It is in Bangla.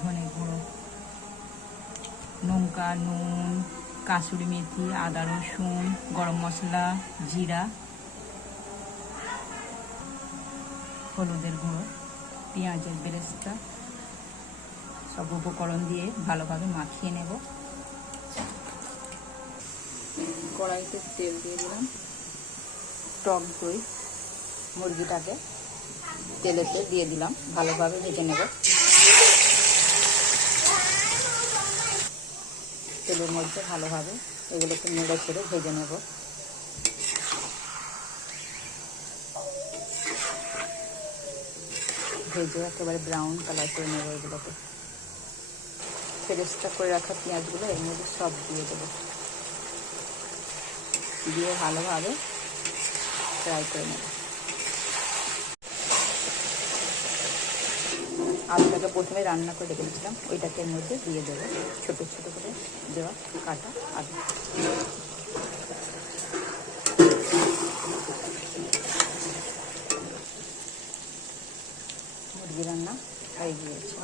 ধনে গুঁড়ো, লঙ্কা, নুন, কাসুরি মেথি, আদা রসুন, গরম মশলা, জিরা, হলুদের গুঁড়ো, পেঁয়াজের বেরেস্তা সব উপকরণ দিয়ে ভালোভাবে মাখিয়ে নেব। কড়াইতে তেল দিয়ে দিলাম, টক দই মুরগিটাকে তেলেতে দিয়ে দিলাম, ভালোভাবে ভেজে নেব। তেলের মধ্যে ভালোভাবে এগুলোকে নেড়ে ছেড়ে ভেজে নেব। ভেজে একেবারে ব্রাউন কালার করে নেব। এগুলোকে বেরেস্তা করে রাখা পেঁয়াজগুলো এর মধ্যে সব দিয়ে দেবো, দিয়ে ভালোভাবে ফ্রাই করে নেব। আলুটাকে প্রথমে রান্না করে রেখে দিয়েছিলাম, ওইটাকে এর মধ্যে দিয়ে দেবো, ছোটো ছোটো করে দেওয়া কাটা আলু। মুরগি রান্না হয়ে গিয়েছে।